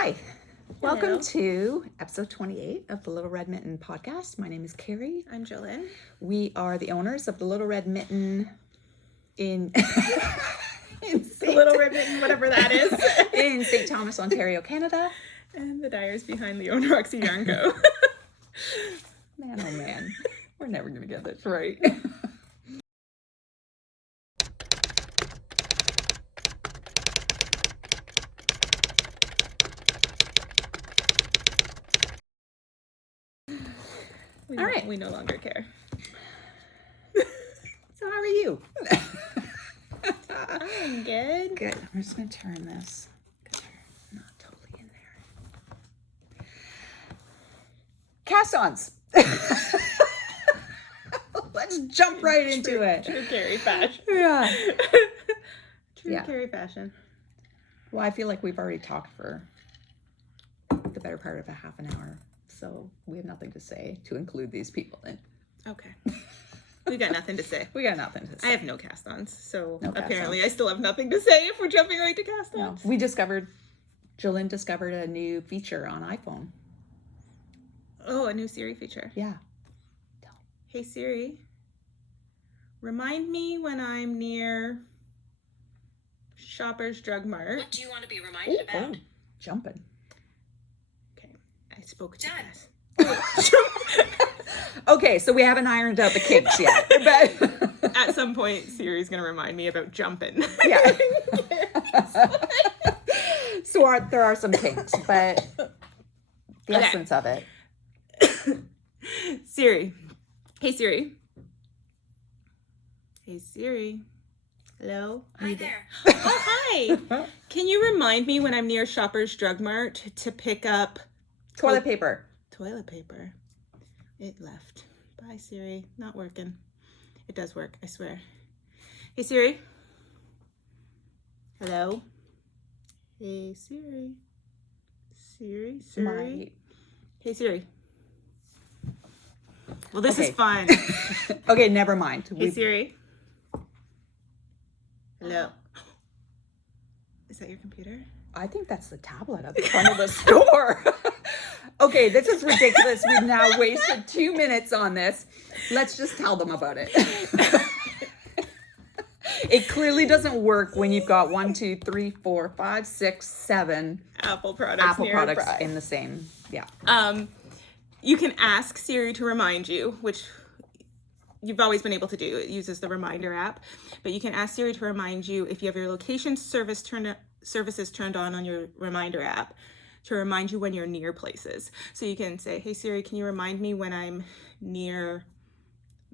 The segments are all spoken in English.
Hi. Welcome Hello. to episode 28 of the Little Red Mitten podcast. My name is Kerri. I'm Jolyn. We are the owners of the Little Red Mitten in The Little Red Mitten, whatever that is. in St. Thomas, Ontario, Canada. And the dyers behind the Owner Roxy Yarn Co. Man, oh man, we're never going to get this right. All right. We no longer care. So how are you? I'm good. Good. I'm just going to turn this because you're not totally in there. Cast-ons. Let's jump right into it. True Kerri fashion. Yeah. True Yeah. Kerri fashion. Well, I feel like we've already talked for the better part of a half an hour, so we have nothing to say to include these people in. Okay. We got nothing to say. We got nothing to say. I have no cast-ons, so No apparently cast-ons. I still have nothing to say if we're jumping right to cast-ons. No. Jolyn discovered a new feature on iPhone. Oh, a new Siri feature. Yeah. Hey Siri, remind me when I'm near Shoppers Drug Mart. What do you want to be reminded about? Jumping. Okay, I spoke too Done. fast. Okay, so we haven't ironed out the kinks yet, but At some point, Siri's gonna remind me about jumping. yeah. So there are some kinks, but the Okay. essence of it. Siri. Hey Siri. Hey Siri. Hello? Hi there. Oh, hi. Can you remind me when I'm near Shoppers Drug Mart to pick up Toilet paper. toilet paper? It left. Bye, Siri. Not working. It does work, I swear. Hey, Siri. Hello? Hey, Siri. Siri? Siri? Hey, Siri. Well, this is Okay. fun. Okay, never mind. Hey, Siri. Hello? Is that your computer? I think that's the tablet at the front of the store. Okay, this is ridiculous. We've now wasted 2 minutes on this. Let's just tell them about it. It clearly doesn't work when you've got 1, 2, 3, 4, 5, 6, 7 Apple products. Apple nearby. products in the same. Yeah. You can ask Siri to remind you, which you've always been able to do. It uses the reminder app, but you can ask Siri to remind you if you have your location services turned on your reminder app to remind you when you're near places. So you can say, hey Siri, can you remind me when I'm near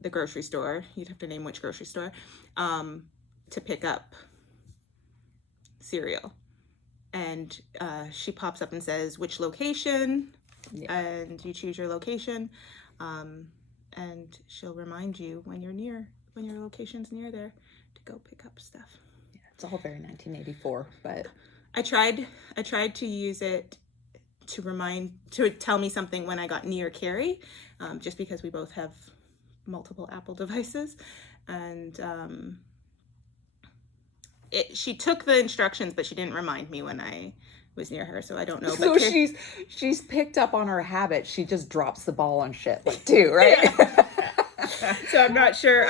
the grocery store? You'd have to name which grocery store, to pick up cereal. And she pops up and says which location, and you choose your location, and she'll remind you when your location's near there to go pick up stuff. Yeah, it's all very 1984, but I tried to use it to tell me something when I got near Kerri, just because we both have multiple Apple devices, and she took the instructions, but she didn't remind me when I was near her, so I don't know. so But she's picked up on her habit. She just drops the ball on shit like too, right? So I'm not sure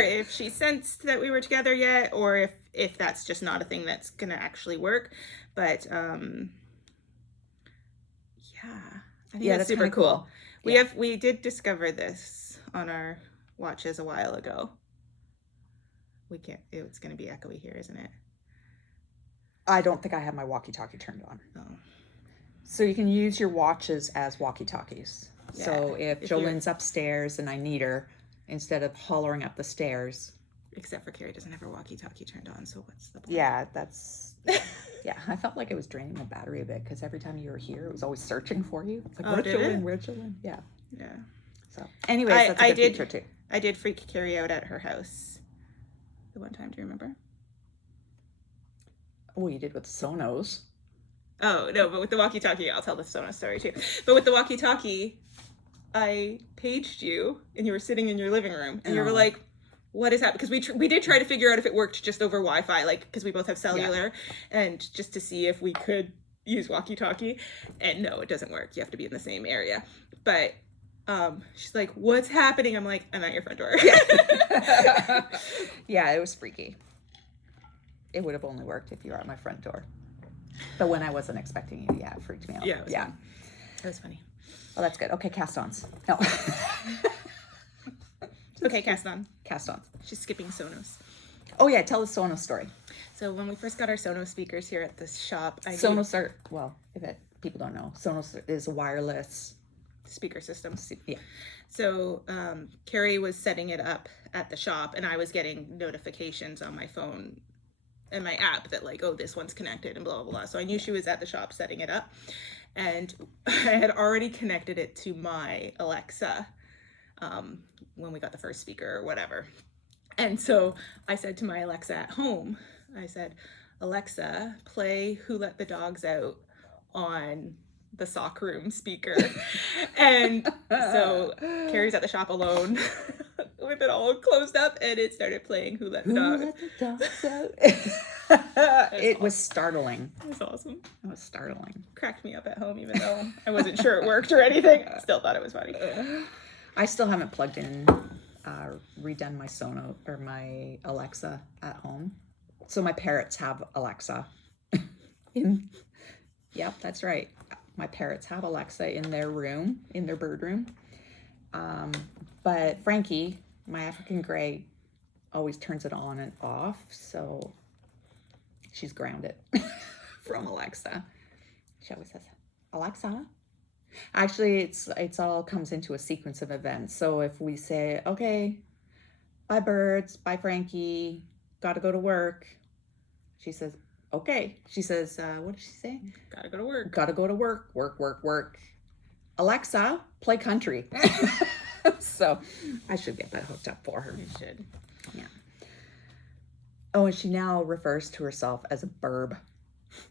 if she sensed that we were together yet, or if that's just not a thing that's gonna actually work. But yeah, I think that's super kinda cool. Yeah. We did discover this on our watches a while ago. It's gonna be echoey here, isn't it? I don't think I have my walkie-talkie turned on. Oh. So you can use your watches as walkie-talkies. Yeah, So if if you're- Jolynn's upstairs and I need her, instead of hollering up the stairs, Except for Kerri doesn't have her walkie-talkie turned on, so what's the point? yeah, that's, yeah, I felt like it was draining the battery a bit because every time you were here, it was always searching for you. It's like, Oh, where's did it? Jolyn? Where's Jolyn? Yeah. Yeah. So, anyways, that's a good feature too. I did freak Kerri out at her house the one time. Do you remember? Oh, you did with Sonos. Oh, no, but with the walkie-talkie, I'll tell the Sonos story too. But with the walkie-talkie, I paged you, and you were sitting in your living room, and you were like, what is happening? Because we did try to figure out if it worked just over Wi-Fi, like, because we both have cellular, and just to see if we could use walkie-talkie, and no, it doesn't work. You have to be in the same area. But she's like, what's happening? I'm like, I'm at your front door. Yeah, it was freaky. It would have only worked if you were at my front door. But when I wasn't expecting you, yeah, it freaked me out. Yeah, it was funny. Oh, that's good. Okay, cast-ons. No. Okay, cast on. Cast-ons. She's skipping Sonos. Oh, yeah, tell the Sonos story. So when we first got our Sonos speakers here at this shop, Sonos are, well, people don't know, Sonos is a wireless speaker system. Yeah. So Kerri was setting it up at the shop, and I was getting notifications on my phone and my app that like, oh, this one's connected and blah, blah, blah. So I knew she was at the shop setting it up, and I had already connected it to my Alexa when we got the first speaker or whatever. And so I said to my Alexa at home, I said, Alexa, play Who Let the Dogs Out on the sock room speaker. And so Kerri's at the shop alone with it all closed up, and it started playing Who Let the Dogs Out. It was startling. It was awesome. It was startling. Cracked me up at home, even though I wasn't sure it worked or anything. Still thought it was funny. I still haven't plugged in, redone my Sonos or my Alexa at home. So my parrots have Alexa. Yep, that's right. My parrots have Alexa in their room, in their bird room. But Frankie, my African Grey, always turns it on and off. So she's grounded from Alexa. She always says, Alexa. Actually, it's all comes into a sequence of events. So if we say, okay, bye birds, bye Frankie, gotta go to work. She says, okay. She says, what did she say? Gotta go to work. Gotta go to work. Work, work, work. Alexa, play country. So I should get that hooked up for her. You should. Yeah. Oh, and she now refers to herself as a burb.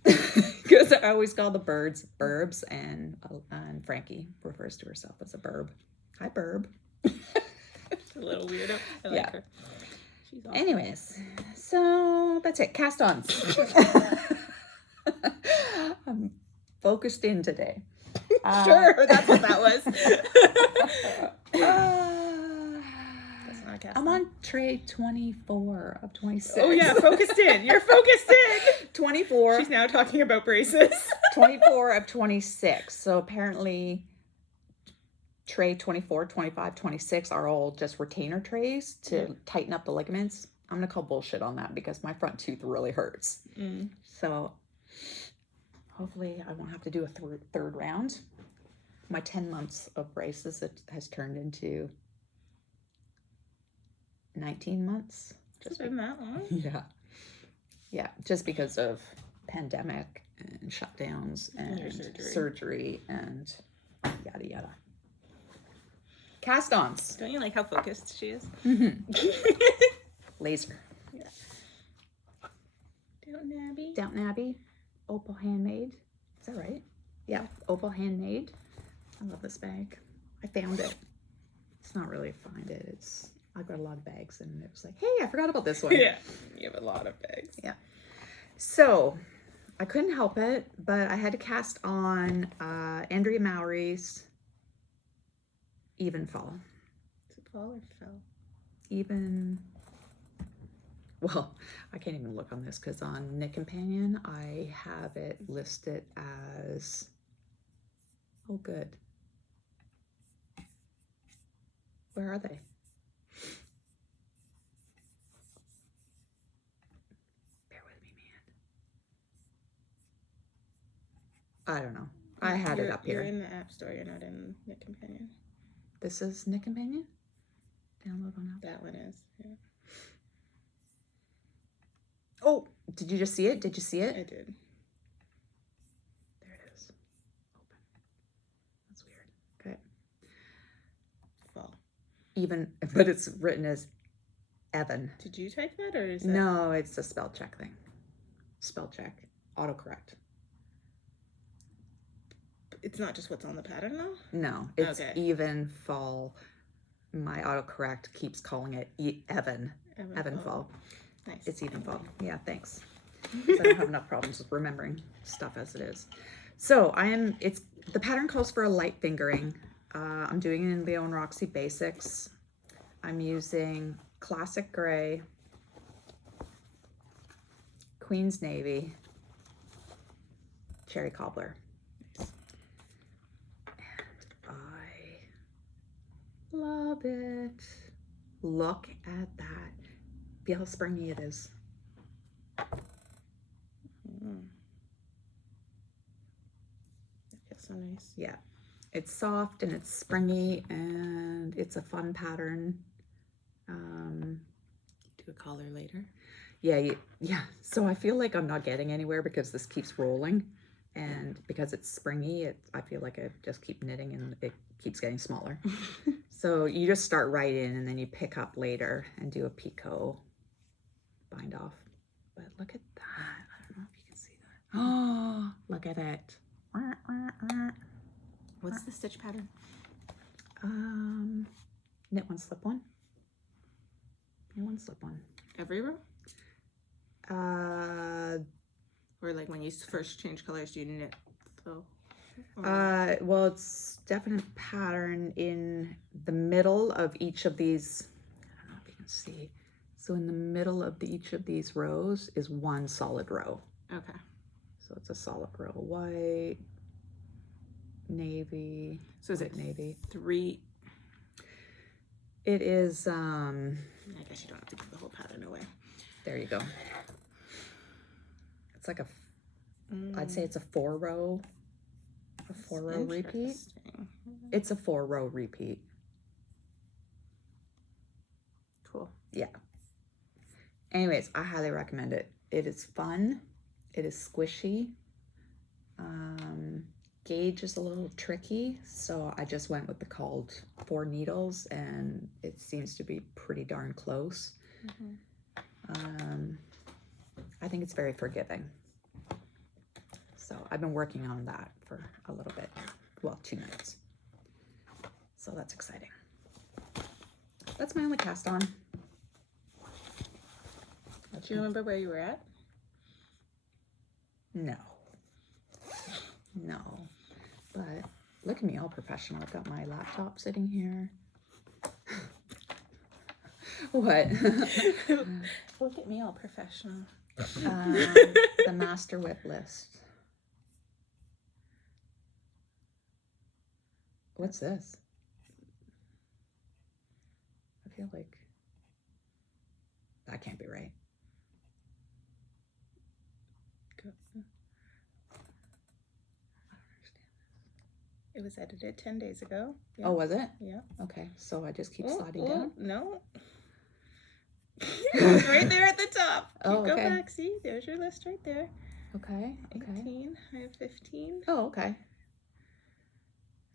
Because I always call the birds burbs, and Frankie refers to herself as a burb. Hi, burb. She's a little weirdo. I like her. She's awesome. Anyways, so that's it. Cast-ons. I'm focused in today. Sure, that's what that was. That's not a cast I'm on tray 24 of 26. Oh yeah, focused in. You're focused in. 24. She's now talking about braces. 24 of 26. So apparently tray 24, 25, 26 are all just retainer trays to tighten up the ligaments. I'm going to call bullshit on that because my front tooth really hurts. So hopefully I won't have to do a third round. My 10 months of braces has turned into 19 months. Just been that long? Yeah. Yeah, just because of pandemic and shutdowns and surgery and yada yada. Cast-ons. Don't you like how focused she is? Laser. Yeah. Downton Abbey. Downton Abbey. Opal handmade. Is that right? Yeah, Opal handmade. I love this bag. I found it. It's not really find it. I've got a lot of bags, and it was like, hey, I forgot about this one. Yeah, you have a lot of bags. Yeah. So I couldn't help it, but I had to cast on Andrea Mowry's Even Fall. Is it fall or fell? Even, well, I can't even look on this because on Knit Companion, I have it listed as, oh, good. Where are they? Bear with me, man. I don't know. I had it up here. You're in the App Store. You're not in Knit Companion. This is Knit Companion? Download on that. That one is, yeah. Oh, did you just see it? Did you see it? I did. There it is. Open. That's weird. Okay. Fall. Even, but it's written as Evan. Did you type that, or is that? No, it's a spell check thing. Spell check. Autocorrect. It's not just what's on the pattern, though? No, it's Okay. Even Fall. My autocorrect keeps calling it Evan. Evan Fall. Nice. It's Even Fall. Yeah, thanks. 'cause I don't have enough problems with remembering stuff as it is. So the pattern calls for a light fingering. I'm doing it in Leo and Roxy Basics. I'm using Classic Gray, Queen's Navy, Cherry Cobbler. And I love it. Look at that. Feel how springy it is. That's so nice. Yeah. It's soft and it's springy and it's a fun pattern. Do a collar later. Yeah. So I feel like I'm not getting anywhere because this keeps rolling, and because it's springy, I feel like I just keep knitting and it keeps getting smaller. So you just start right in and then you pick up later and do a picot bind off. But look at that. I don't know if you can see that. Oh, look at it. What's the stitch pattern? Knit one, slip one. Knit one, slip one. Every row? Or like when you first change colors, do you knit though? Well, it's definite pattern in the middle of each of these. I don't know if you can see. So in the middle of each of these rows is one solid row. Okay. So it's a solid row. White, navy. So is it navy? 3? It is. I guess you don't have to give the whole pattern away. There you go. It's like I'd say it's a 4-row. A 4-row repeat. It's a 4-row repeat. Cool. Yeah. Anyways, I highly recommend it. It is fun. It is squishy. Gauge is a little tricky, so I just went with the called 4 needles, and it seems to be pretty darn close. I think it's very forgiving. So I've been working on that for a little bit. Well, 2 nights. So that's exciting. That's my only cast on. Do you remember where you were at? No. But look at me, all professional. I've got my laptop sitting here. What? Look at me, all professional. The master WIP list. What's this? I feel like that can't be right. It was edited 10 days ago. Yeah. Oh, was it? Yeah. Okay, so I just keep sliding down. No. It's right there at the top. Oh, Go okay. back. See, there's your list right there. Okay. 18. I have 15. Oh, okay.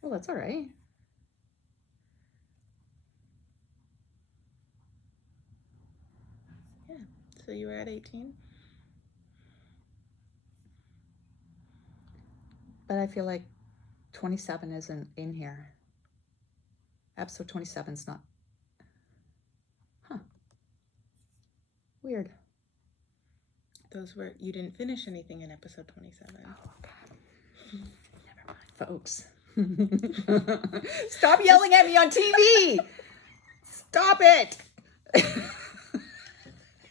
Well, that's all right. Yeah. So you were at 18. But I feel like 27 isn't in here. Episode 27's not. Huh. Weird. You didn't finish anything in episode 27. Oh, okay. Never mind, folks. Stop yelling at me on TV! Stop it!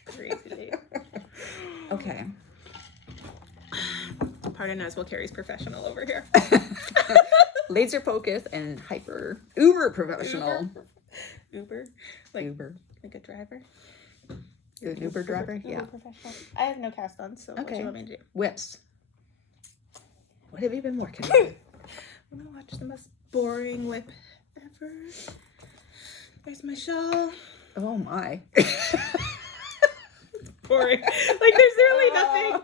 Crazy day. Okay. Pardon us while Kerri's professional over here. Laser focus and uber professional. Uber? Uber. Like a driver? You're an Uber driver? Yeah. Professional. I have no cast on, so what do you want me to do? Whips. What have you been working on? I'm gonna watch the most boring WIP ever. There's my shawl. Oh my. Boring. Like there's really nothing.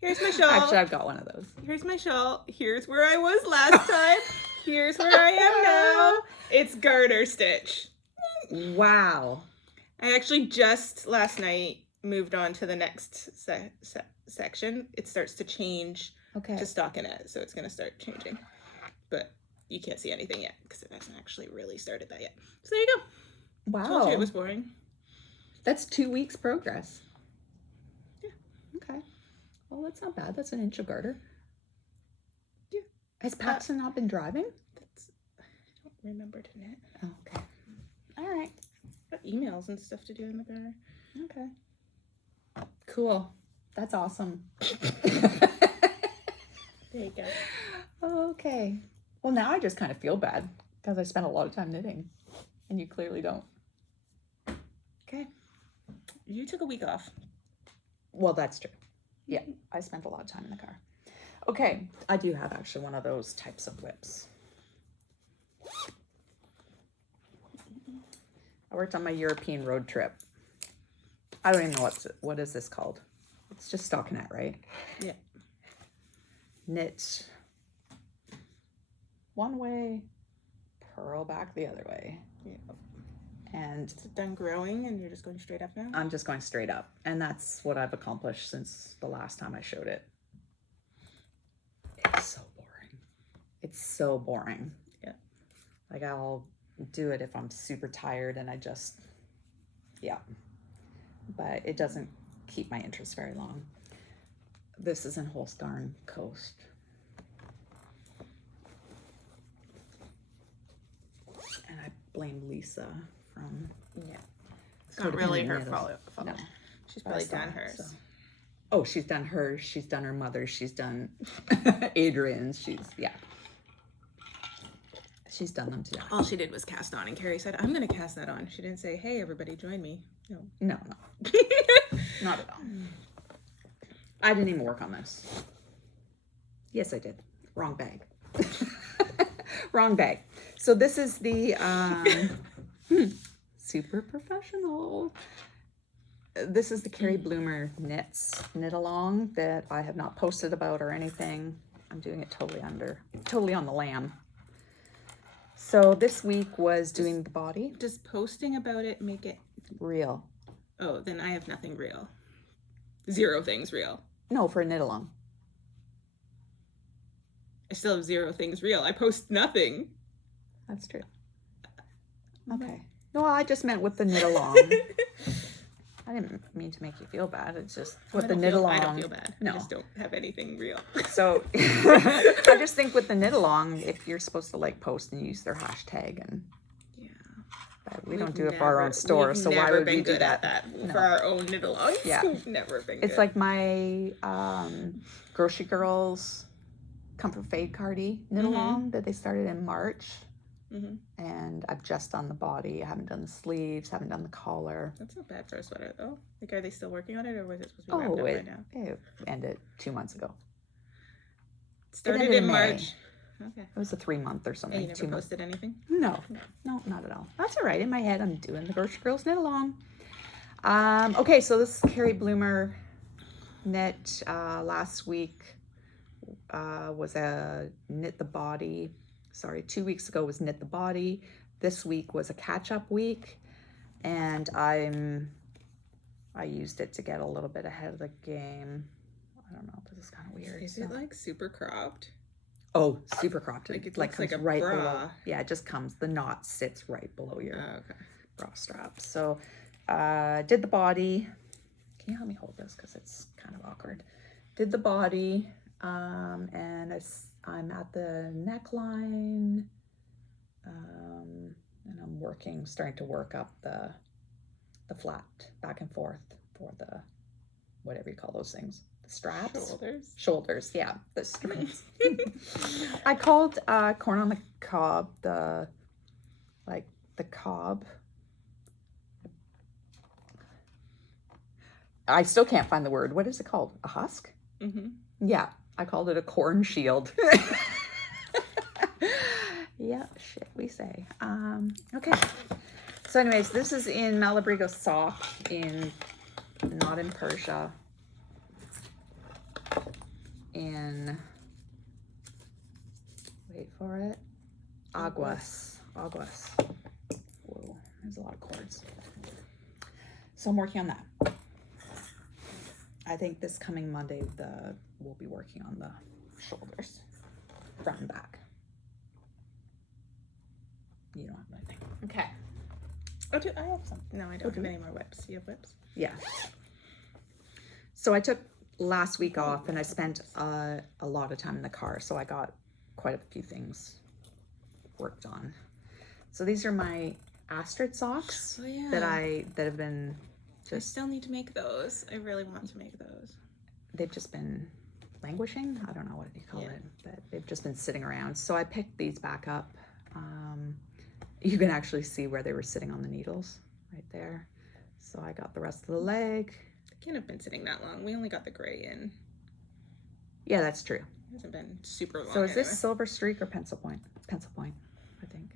Here's my shawl. Actually, I've got one of those. Here's my shawl. Here's where I was last time. Here's where I am now. It's garter stitch. Wow. I actually just last night moved on to the next section. It starts to change Okay. to stockinette, so it's going to start changing. But you can't see anything yet because it hasn't actually really started that yet. So there you go. Wow. Told you it was boring. That's 2 weeks progress. Well, that's not bad. That's an inch of garter. Yeah. Has Paxton not been driving? I don't remember to knit. Oh, okay. All right. Got emails and stuff to do in the car. Okay. Cool. That's awesome. There you go. Okay. Well, now I just kind of feel bad because I spent a lot of time knitting and you clearly don't. Okay. You took a week off. Well, that's true. Yeah, I spent a lot of time in the car. Okay, I do have actually one of those types of WIPs. I worked on my European road trip. I don't even know what is this called. It's just stockinette, right? Yeah. Knit one way, purl back the other way. Yeah. And Is it done growing and you're just going straight up now? I'm just going straight up. And that's what I've accomplished since the last time I showed it. It's so boring. It's so boring. Yeah. Like I'll do it if I'm super tired and I just, yeah. But it doesn't keep my interest very long. This is in Holsgarn Coast. And I blame Lisa from... Yeah. It's not really her fault. No. She's probably That's done not, hers. so. Oh, she's done hers. She's done her mother's. She's done Adrian's. Yeah. She's done them too. All she did was cast on, and Kerri said, I'm going to cast that on. She didn't say, hey, everybody, join me. No. No. Not at all. I didn't even work on this. Yes, I did. Wrong bag. Wrong bag. So this is the super professional. This is the Kerri Bloomer knit along that I have not posted about or anything. I'm doing it totally on the lamb. So this week was doing the body. Does posting about it make it Real. Oh, then I have nothing real. 0 things real. No, for a knit along. I still have 0 things real. I post nothing. That's true. Okay. No, I just meant with the knit along. I didn't mean to make you feel bad. It's just with the knit along. I don't feel bad. No. I just don't have anything real. So I just think with the knit along, if you're supposed to like post and use their hashtag, and Yeah. but we don't do it for our own store, so why would we do that? No. For our own knit alongs? Yeah. We've never been It's good. like my Grocery Girls Comfort Fade Cardi knit along that they started in March. And I've just done the body. I haven't done the sleeves, haven't done the collar. That's not bad for a sweater, though. Like, are they still working on it, or was it supposed to be wrapped up right now? It ended 2 months ago. Started ended in in May. March. Okay. It was a 3 month or something. And you 2 never months. posted anything? No, not at all. That's all right. In my head, I'm doing the Grocery Girls knit along. Okay, so this is Kerri Bloomer knit. Last week was a knit the body. Sorry, 2 weeks ago was knit the body. This week was a catch-up week, and I used it to get a little bit ahead of the game. I don't know, this is kind of weird. Is it like super cropped? Oh, super cropped. Like it like looks like comes a right bra. below. Yeah, it just comes. The knot sits right below your Okay. bra strap. So, did the body. Can you help me hold this because it's kind of awkward? Did the body, and I'm at the neckline, and I'm starting to work up the flat back and forth for the whatever you call those things, the straps. Shoulders, yeah, the strings. I called corn on the cob the cob. I still can't find the word. What is it called? A husk? Yeah, I called it a corn shield. Yeah, shit, we say. Okay. So anyways, this is in Malabrigo sock, not in Persia. Wait for it. Aguas. Whoa, there's a lot of cords. So I'm working on that. I think this coming Monday, we'll be working on the shoulders, front and back. You don't have anything. Okay. Oh, I have some. No, I don't have any more whips. You have whips? Yeah. So I took last week off, and I spent a lot of time in the car, so I got quite a few things worked on. So these are my Astrid socks Oh, yeah. that have been I just, still need to make those. I really want to make those. they've just been languishing. I don't know what you call Yeah. it, but they've just been sitting around. So I picked these back up. You can actually see where they were sitting on the needles right there. So I got the rest of the leg. They can't have been sitting that long. We only got the gray in. Yeah, that's true. It hasn't been super long. So is this anyway. Silver Streak or Pencil Point? Pencil Point, I think.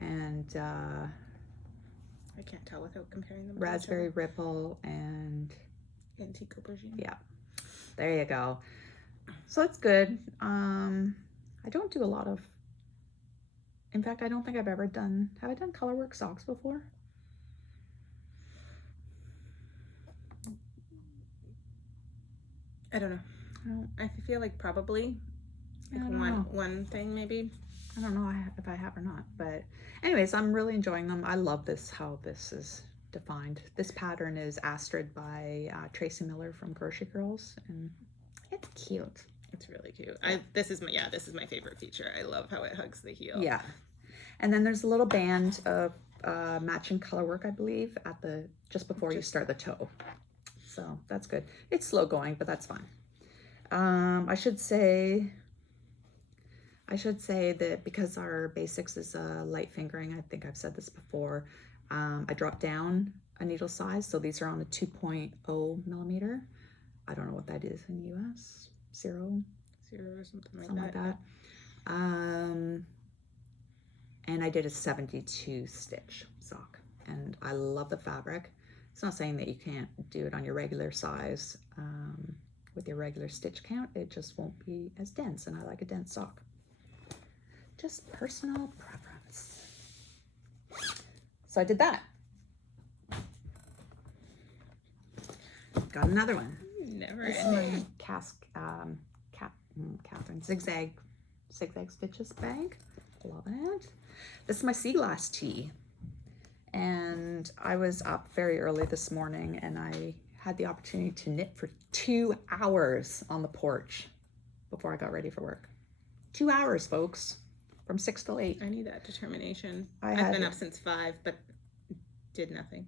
And I can't tell without comparing them. to each Raspberry Ripple and other. Antique aubergine. yeah, there you go. So it's good. I don't do a lot of, in fact, I don't think I've ever done, have I done colorwork socks before? I don't know. I feel like probably I like don't know. one thing maybe. I don't know if I have or not, but anyways, I'm really enjoying them. I love this, how this is defined. This pattern is Astrid by Tracy Miller from Grocery Girls, and it's cute. It's really cute. This is my favorite feature. I love how it hugs the heel. Yeah. And then there's a little band of matching color work, I believe, at the just before you start the toe. So that's good. It's slow going, but that's fine. I should say that because our basics is light fingering, I think I've said this before, I dropped down a needle size. So these are on a 2.0 millimeter. I don't know what that is in US. Zero or something like that. And I did a 72 stitch sock, and I love the fabric. It's not saying that you can't do it on your regular size with your regular stitch count. It just won't be as dense, and I like a dense sock. Just personal preference. So I did that. Got another one. Never This is ending. my Catherine zigzag stitches bag. Love it. This is my sea glass tee, and I was up very early this morning, and I had the opportunity to knit for 2 hours on the porch before I got ready for work. 2 hours, folks, from 6 till 8. I need that determination. I I've had- been up since 5, but did nothing.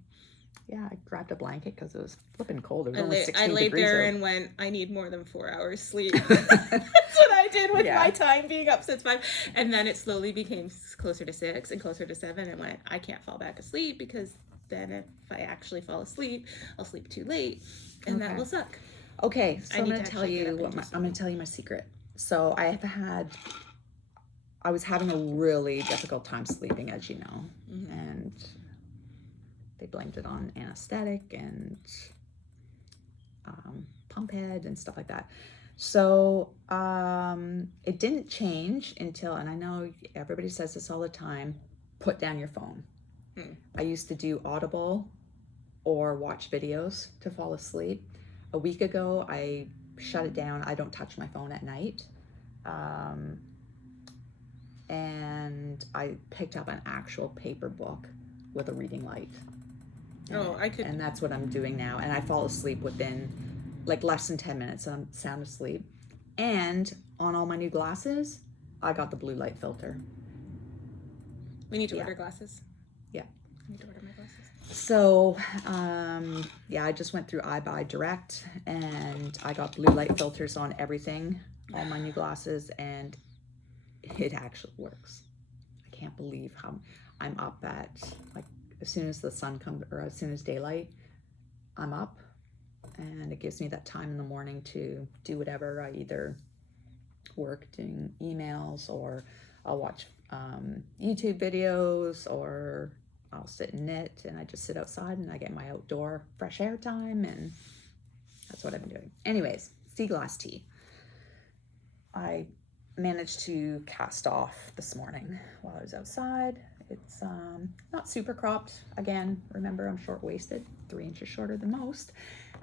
Yeah, I grabbed a blanket because it was flipping cold. It was I, only lay, 16 I laid degrees there out. and went, I need more than 4 hours sleep. That's what I did with Yeah. my time being up since 5. And then it slowly became closer to 6 and closer to 7. And went, I can't fall back asleep because then if I actually fall asleep, I'll sleep too late. And that Okay. will suck. Okay, so I I'm need going to to tell actually get you up and do I'm going to tell you my secret. So I was having a really difficult time sleeping, as you know, and they blamed it on anesthetic and pump head and stuff like that. So it didn't change until, and I know everybody says this all the time, put down your phone. I used to do Audible or watch videos to fall asleep. A week ago, I shut it down. I don't touch my phone at night. And I picked up an actual paper book with a reading light. And that's what I'm doing now. And I fall asleep within like less than 10 minutes, and I'm sound asleep. And on all my new glasses, I got the blue light filter. We need to order glasses. Yeah. I need to order my glasses. So, I just went through iBuy Direct, and I got blue light filters on everything, all my new glasses, and it actually works. I can't believe how I'm up at, like, as soon as the sun comes, or as soon as daylight, I'm up, and it gives me that time in the morning to do whatever. I either work doing emails, or I'll watch YouTube videos, or I'll sit and knit, and I just sit outside and I get my outdoor fresh air time, and that's what I've been doing. Anyways, sea glass tea. I managed to cast off this morning while I was outside. It's not super cropped. Again, remember, I'm short-waisted, 3 inches shorter than most,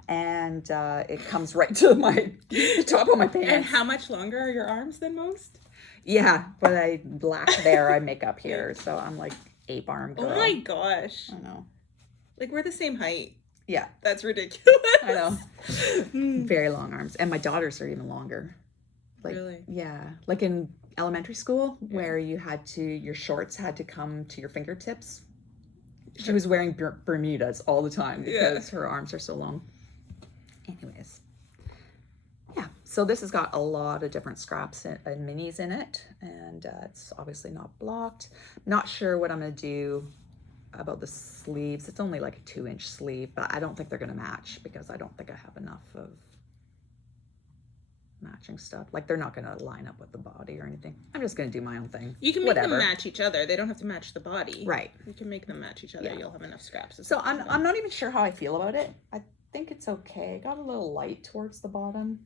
and it comes right to the top of my pants. And how much longer are your arms than most? Yeah, but I lack there, I make up here, so I'm like ape arm girl. Oh my gosh. I know. Like, we're the same height. Yeah, That's ridiculous. I know. Very long arms. And my daughters are even longer. Like, Really? yeah. Like in elementary school where your shorts had to come to your fingertips. She was wearing Bermudas all the time because her arms are so long. Anyways. Yeah. So this has got a lot of different scraps and minis in it. And it's obviously not blocked. Not sure what I'm going to do about the sleeves. It's only like a 2-inch sleeve, but I don't think they're going to match because I don't think I have enough of matching stuff. Like they're not going to line up with the body or anything. I'm just going to do my own thing. You can make them match each other. They don't have to match the body. Right. You can make them match each other. Yeah. You'll have enough scraps. So I'm not even sure how I feel about it. I think it's okay. Got a little light towards the bottom.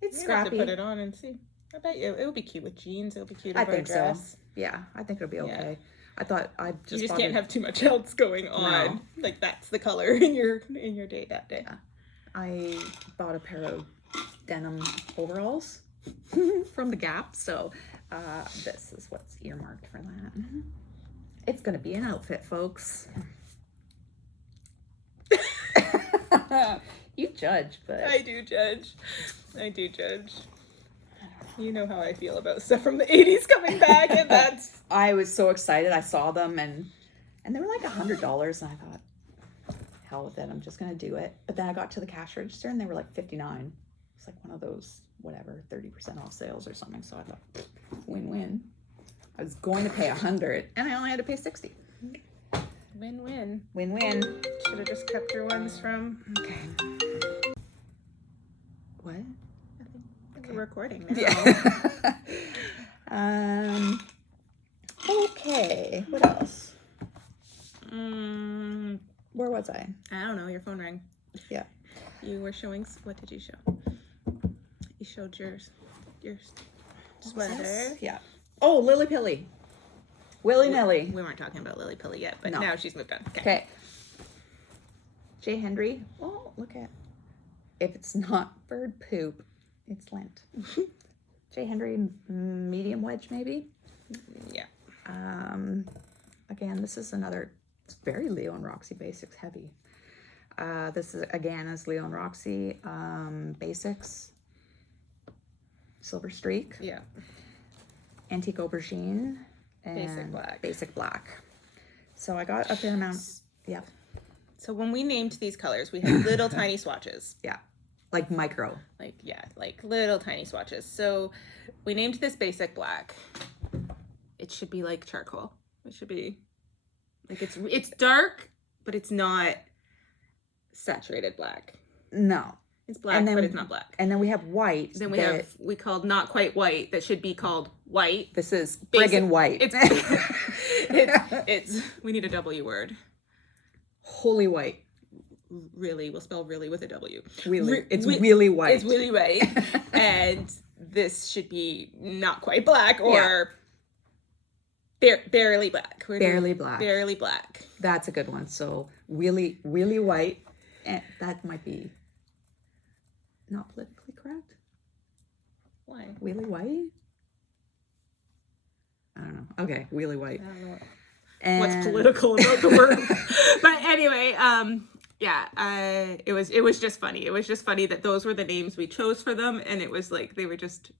It's scrappy. Have to put it on and see. I bet you it would be cute with jeans. It'll be cute over a dress. So. Yeah, I think it'll be okay. Yeah. I thought you just can't have too much else going on. No. Like that's the color in your day that day. Yeah. I bought a pair of denim overalls from the Gap, so this is what's earmarked for that. It's gonna be an outfit, folks. You judge, but I do judge. You know how I feel about stuff from the 80s coming back, and that's... I was so excited. I saw them, and they were like $100, and I thought, hell with it, I'm just gonna do it. But then I got to the cash register, and they were like $59. It's like one of those, whatever, 30% off sales or something, so I thought, win-win. I was going to pay $100, and I only had to pay $60. Win-win. Win-win. Should have just kept your ones from... Okay. What? Okay. We're recording now. Yeah. Okay. What else? Where was I? I don't know. Your phone rang. Yeah. You were showing... What did you show? You showed your sweater. Yeah. Oh, Lily Pilly. Willy-nilly. We weren't talking about Lily Pilly yet, but now she's moved on. Okay. J. Henry. Oh, look at. If it's not bird poop, it's lint. J. Henry medium wedge, maybe? Yeah. Again, this is another, it's very Leo and Roxy Basics heavy. This is, again, is Leo and Roxy Basics. Silver Streak. Yeah. Antique Aubergine. And basic black. So I got a fair amount. Yeah. So when we named these colors, we had little tiny swatches. Yeah. Like micro. Like little tiny swatches. So we named this basic black. It should be like charcoal. It should be like it's dark, but it's not saturated black. No. It's black, but it's not black. And then we have white. Then we called not quite white. That should be called white. This is friggin' white. It's we need a W word. Holy white. Really, we'll spell really with a W. Really, it's really white. It's really white. And this should be not quite black or barely black. Barely black. Barely black. That's a good one. So really, really white. And that might be not politically correct. Why? Really white? I don't know. Okay, really white. I don't know and... what's political about the word. But anyway, it was just funny. It was just funny that those were the names we chose for them, and it was like they were just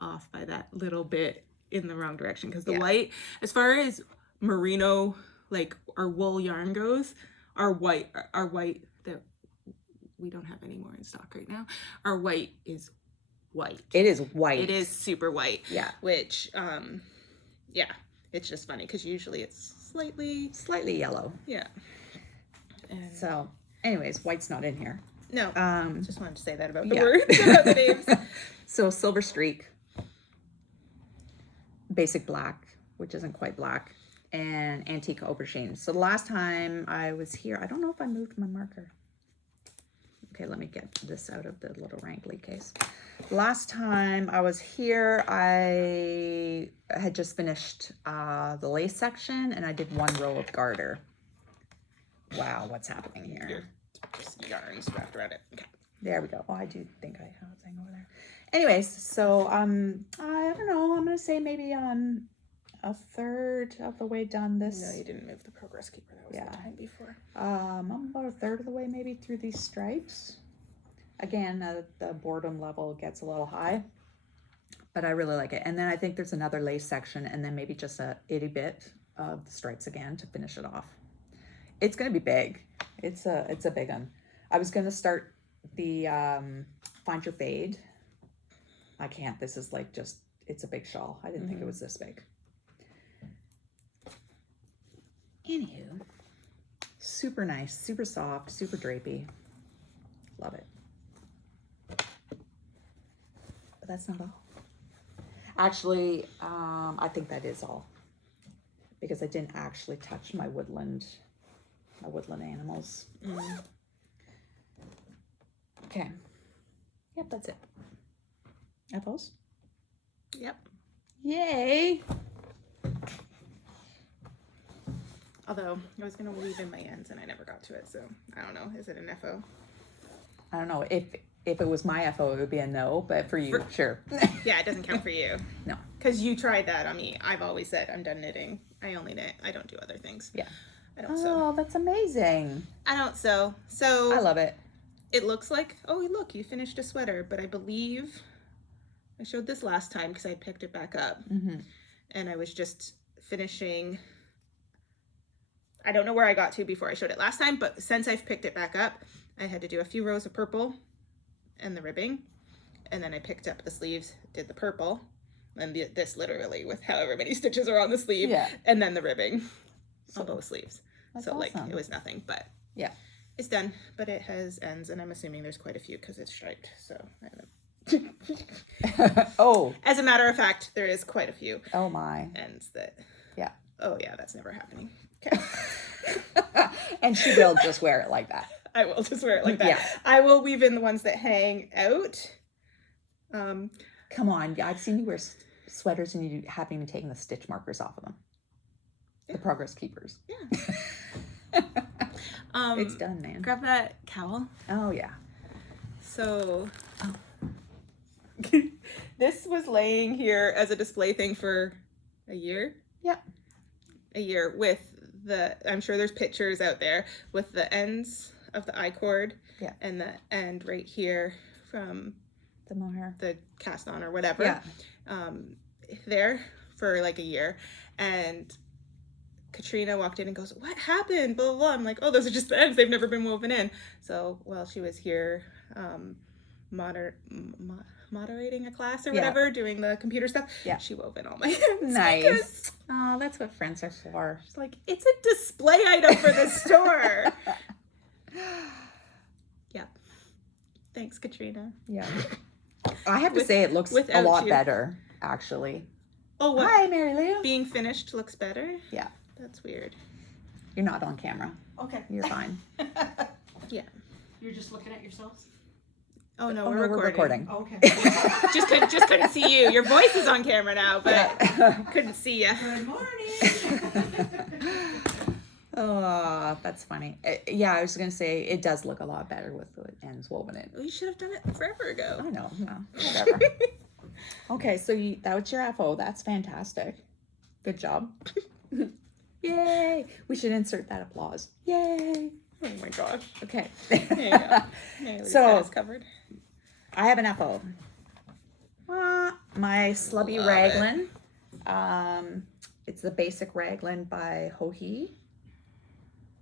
off by that little bit in the wrong direction because the white, as far as merino, like our wool yarn goes, our white that we don't have any more in stock right now. Our white is white. It is white. It is super white. Yeah. Which, it's just funny because usually it's slightly yellow. Yeah. And so, anyways, white's not in here. No. Just wanted to say that about the words, about the names. So Silver Streak, basic black, which isn't quite black, and Antique Aubergine. So the last time I was here, I don't know if I moved my marker. Okay, let me get this out of the little wrangly case. Last time I was here, I had just finished the lace section, and I did one row of garter. Wow, what's happening here? Just yarns wrapped around it. Okay. There we go. Oh, I do think I have a thing over there. Anyways, so I don't know. I'm gonna say maybe a third of the way done this. No, you didn't move the progress keeper. That was Yeah. the time before. I'm about a third of the way maybe through these stripes. Again, the boredom level gets a little high, but I really like it. And then I think there's another lace section, and then maybe just a itty bit of the stripes again to finish it off. It's gonna be big. It's a big one. I was gonna start the Find Your Fade. I can't. This is like just, it's a big shawl. I didn't think it was this big. Anywho, super nice, super soft, super drapey. Love it. But that's not all. Actually, I think that is all, because I didn't actually touch my woodland animals. Okay. Yep, that's it. Apples? Yep. Yay! Although I was gonna weave in my ends and I never got to it, so I don't know. Is it an FO? I don't know. If it was my FO, it would be a no, but for you, sure. Yeah, it doesn't count for you. No. Because you tried that on me. I've always said I'm done knitting. I only knit. I don't do other things. Yeah. I don't sew. Oh, that's amazing. I don't sew. So I love it. it looks like, oh, look, you finished a sweater, but I believe I showed this last time because I picked it back up. And I was just finishing. I don't know where I got to before I showed it last time, but since I've picked it back up, I had to do a few rows of purple and the ribbing. And then I picked up the sleeves, did the purple, and this literally with however many stitches are on the sleeve, and then the ribbing on both sleeves. So awesome. like it was nothing, but Yeah. it's done. But it has ends, and I'm assuming there's quite a few because it's striped. So I don't know. Oh. As a matter of fact, there is quite a few Oh my. ends that. Yeah. Oh yeah, that's never happening. Okay. And she will just wear it like that. I will just wear it like that. Yeah. I will weave in the ones that hang out. Come on. I've seen you wear sweaters and you haven't even taken the stitch markers off of them. The progress keepers. Yeah. It's done, man. Grab that cowl. Oh, yeah. So, this was laying here as a display thing for a year. Yep. A year with I'm sure there's pictures out there with the ends of the I-cord. Yeah. And the end right here from The mohair. the cast on or whatever. Yeah. There for like a year. And Katrina walked in and goes, "What happened?" Blah, blah, blah. I'm like, "Oh, those are just the ends. They've never been woven in." So while she was here moderating a class or whatever, doing the computer stuff, she wove in all my ends. Nice. Oh, that's what friends are for. She's like, "It's a display item for the store." Yeah. Thanks, Katrina. Yeah. I have to say it looks a without lot you. better, actually. Oh, what? Hi, Mary Lou. Being finished looks better? Yeah. That's weird. You're not on camera. Okay. You're fine. Yeah. You're just looking at yourselves? Oh no, Oh, we're no, recording. Okay. just couldn't see you. Your voice is on camera now, but couldn't see you. Good morning. Oh, that's funny. Yeah, I was going to say it does look a lot better with the ends woven in. Well, you should have done it forever ago. I know. No, whatever. Okay, so that was your FO. That's fantastic. Good job. Yay. We should insert that applause. Yay. Oh my gosh. Okay. There you go. Haley's So- got us covered. I have an FO. My Slubby Love Raglan. It's the basic raglan by Hohi.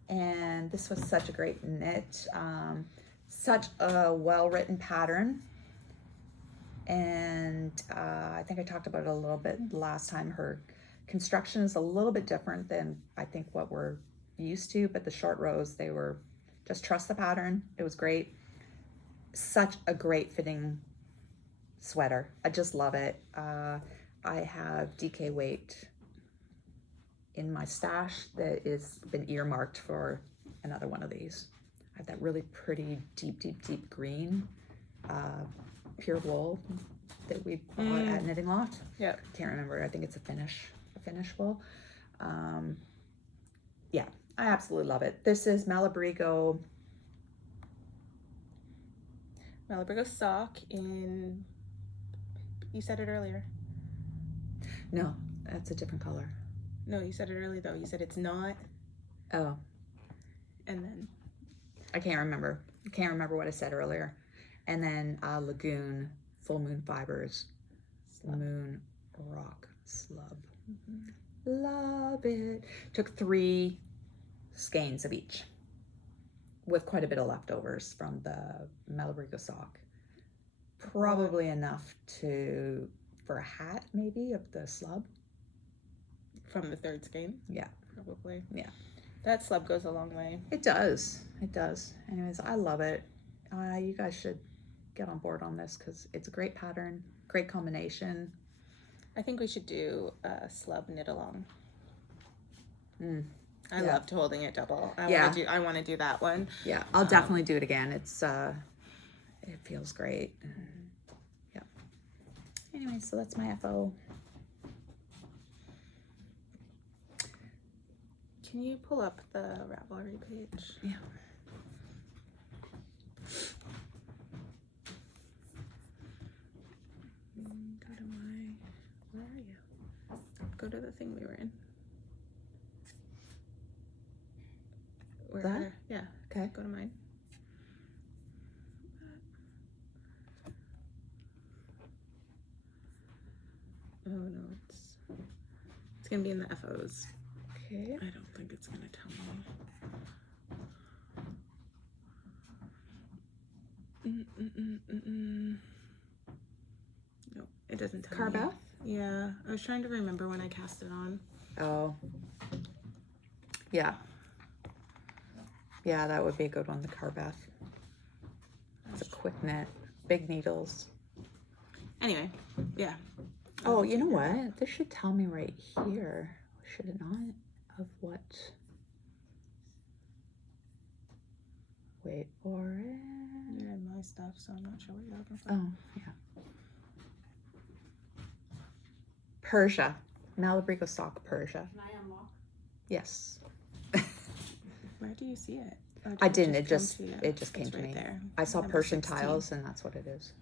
And this was such a great knit. Such a well-written pattern. And I think I talked about it a little bit last time. Her construction is a little bit different than I think what we're used to, but the short rows, they were just trust the pattern. It was great. Such a great fitting sweater. I just love it. I have DK weight in my stash that is been earmarked for another one of these. I have that really pretty deep green pure wool that we bought at Knitting Loft. Yeah. Can't remember. I think it's a finish wool. Yeah, I absolutely love it. This is Malabrigo. Malabrigo sock in. You said it earlier. No, That's a different color. No, you said it early though. You said it's not, Oh, and then I can't remember. I can't remember what I said earlier. And then Lagoon, Full Moon Fibers, Moon Rock Slub. Love it. Took 3 skeins of each with quite a bit of leftovers from the Malabrigo sock. Probably enough for a hat maybe of the slub. from the 3rd skein. Yeah. Probably. Yeah. That slub goes a long way. It does. It does. Anyways, I love it. You guys should get on board on this because it's a great pattern, great combination. I think we should do a slub knit along. I Yeah. loved holding it double. Yeah. I want to do that one. Yeah, I'll definitely do it again. It's it feels great. Yeah. Anyway, so that's my FO. Can you pull up the Ravelry page? Yeah. Go to my. Where are you? Go to the thing we were in. Where That? are- Yeah. Okay. Go to mine. Oh no, it's gonna be in the FOs. Okay. I don't think it's gonna tell me. No, it doesn't tell me. Carbeth? Yeah, I was trying to remember when I cast it on. Oh. Yeah. Yeah, that would be a good one, the Carbeth. It's a quick knit, big needles. Anyway, yeah. Oh, you know what? This should tell me right here. Should it not? Of what? Wait for it. You're in my stuff, so I'm not sure what you're looking for. Oh, yeah. Persia. Malabrigo sock Persia. Can I unlock? Yes. Where do you see it? Oh, did I didn't. come It just to you? came It's to right me. there. I saw Number Persian 16. tiles, and that's what it is.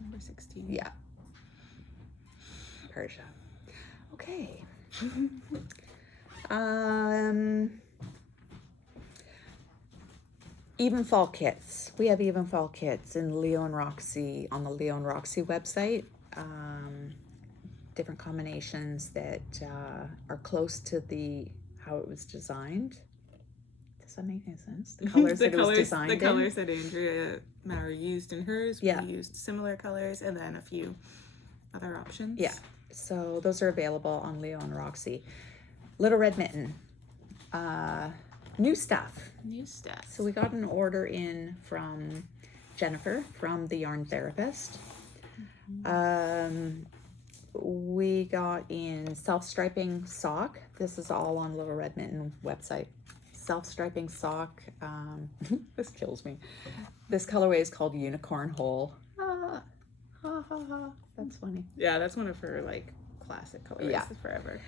Number 16. Yeah. Persia. Okay. Even fall kits. We have even fall kits in Leo and Roxy on the Leo and Roxy website. Different combinations that are close to how it was designed. Does that make any sense? The colors that it was designed The in. colors that Andrea Maurer used in hers. Yeah. We used similar colors and then a few other options. Yeah. So those are available on Leo and Roxy. Little Red Mitten. New stuff. New stuff. So we got an order in from Jennifer from the Yarn Therapist. We got in self-striping sock. This is all on Little Red Mitten website. Self-striping sock. This kills me. This colorway is called Unicorn Hole. Ha ha ha. That's funny. Yeah, that's one of her like classic colors Yeah. forever.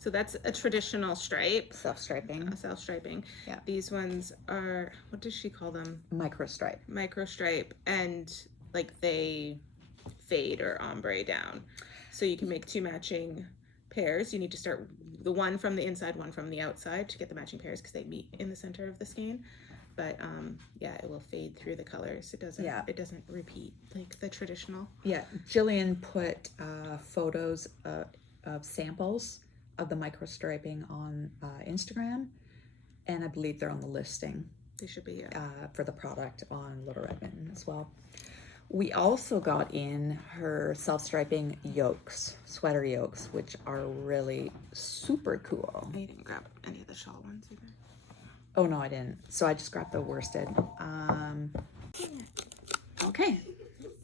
So that's a traditional stripe. Self-striping. Self-striping. Yeah. These ones are, what does she call them? Micro stripe. Micro stripe, and like they fade or ombre down. So you can make 2 matching pairs. You need to start the one from the inside, one from the outside to get the matching pairs because they meet in the center of the skein. But yeah, it will fade through the colors. It doesn't. Yeah. It doesn't repeat like the traditional. Yeah, Jillian put photos of samples of the micro striping on Instagram, and I believe they're on the listing They should be. for the product on Little Red Mitten as well. We also got in her self-striping yokes, sweater yokes, which are really super cool. I didn't grab any of the shawl ones either. Oh no, I didn't. So I just grabbed the worsted. Okay,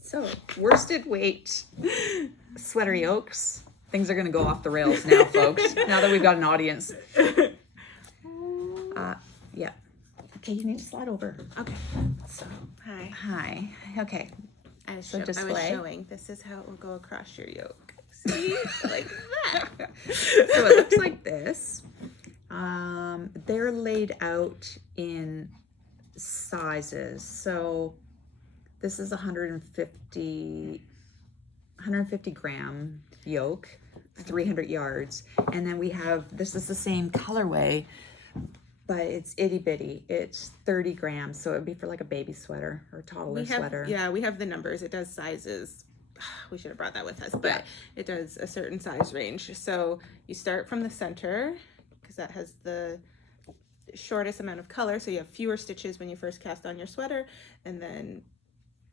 so worsted weight sweater yokes. Things are gonna go off the rails now, folks. Now that we've got an audience. Yeah. Okay, you need to slide over. Okay. So, Hi. hi. Okay. I was, So I was display. showing. This is how it will go across your yoke. See, like that. So it looks like this. They're laid out in sizes. So this is 150 gram yoke. 300 yards. And then we have, this is the same colorway, but it's itty bitty. It's 30 grams. So it'd be for like a baby sweater or a toddler sweater. Yeah, we have the numbers. It does sizes. We should have brought that with us, but it does a certain size range. So you start from the center because that has the shortest amount of color. So you have fewer stitches when you first cast on your sweater. And then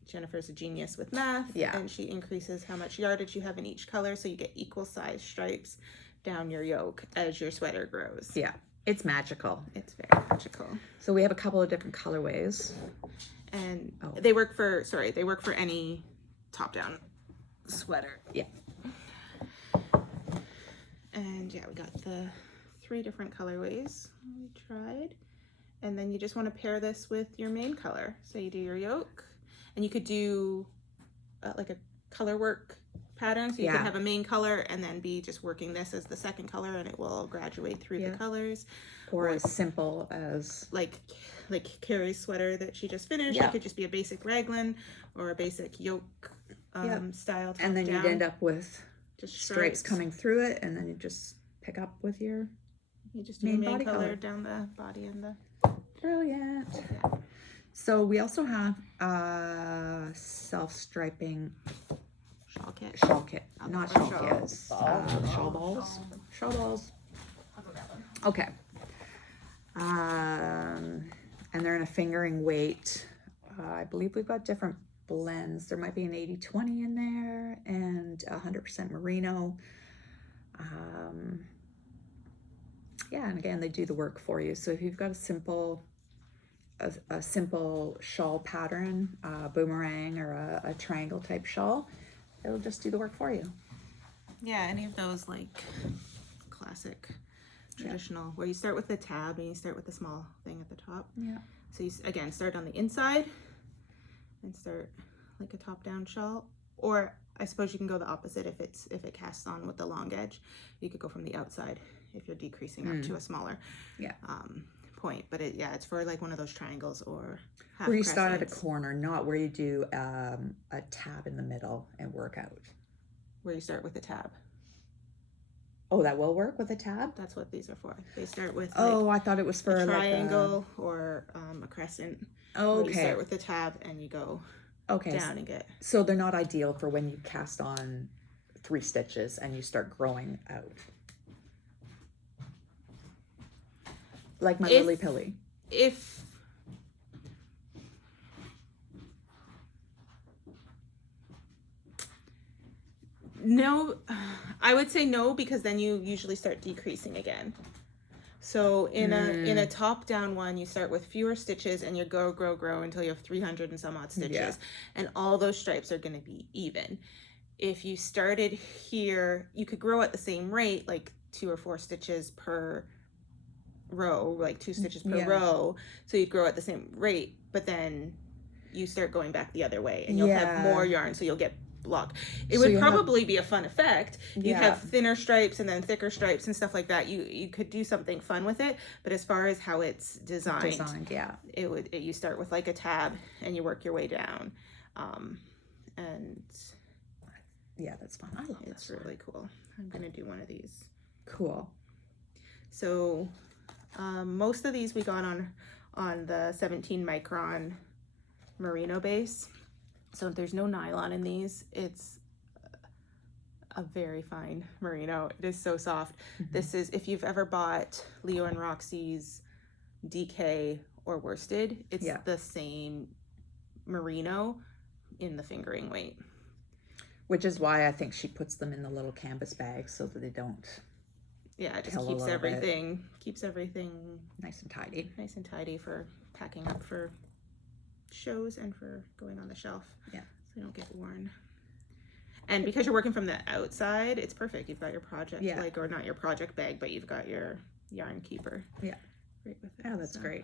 Jennifer's a genius with math. Yeah. And she increases how much yardage you have in each color. So you get equal size stripes down your yoke as your sweater grows. Yeah. It's magical. It's very magical. So we have a couple of different colorways. And they work for any top-down sweater. Yeah. And yeah, we got the 3 different colorways we tried. And then you just want to pair this with your main color. So you do your yoke, and you could do like a color work pattern. So you could have a main color and then be just working this as the second color, and it will graduate through the colors. Or as simple as like Kerri's sweater that she just finished. It could just be a basic raglan or a basic yoke style. And then you'd end up with just stripes coming through it, and then you just pick up with your you just do main the main body color down the body and the brilliant. So we also have self-striping shawl kit. shawl kit, not shawl kits, shawl balls. Shawl balls. I'll go grab one. Okay. And they're in a fingering weight. I believe we've got different blends. There might be an 80-20 in there and 100% merino. Yeah, and again, they do the work for you. So if you've got a simple shawl pattern, boomerang or a triangle type shawl, it'll just do the work for you. Yeah, any of those like classic traditional where you start with the tab and you start with the small thing at the top. Yeah. So you again start on the inside and start like a top down shawl, or I suppose you can go the opposite if it casts on with the long edge. You could go from the outside if you're decreasing up to a smaller point. But it's for like one of those triangles or half where you start at a crescents. corner, not where you do a tab in the middle and work out. Where you start with the tab. Oh, that will work with a tab? That's what these are for. They start with I thought it was for a like triangle or a crescent. Oh, Where you okay. start with the tab and you go down and get. So they're not ideal for when you cast on 3 stitches and you start growing out. Like my Lily Pilly. If no, I would say no, because then you usually start decreasing again. So in a top down one, you start with fewer stitches and you grow until you have 300 and some odd stitches, and all those stripes are going to be even. If you started here, you could grow at the same rate, like 2 or 4 stitches per row, like 2 stitches per row. So you'd grow at the same rate, but then you start going back the other way and you'll have more yarn, so you'll get blocked. It would probably be a fun effect. You'd have thinner stripes and then thicker stripes and stuff like that. You could do something fun with it, but as far as how it's designed, you start with like a tab and you work your way down. And yeah, that's fun. I love it. It's really cool. I'm gonna do one of these. Cool. So most of these we got on the 17 micron merino base. So if there's no nylon in these, it's a very fine merino. It is so soft. This is, if you've ever bought Leo and Roxy's DK or worsted, it's the same merino in the fingering weight. Which is why I think she puts them in the little canvas bags so that they don't. Yeah, it just keeps everything nice and tidy for packing up for shows and for going on the shelf. Yeah, so they don't get worn. And because you're working from the outside, it's perfect. You've got your project or not your project bag, but you've got your yarn keeper. Yeah, right with it. Oh, that's great.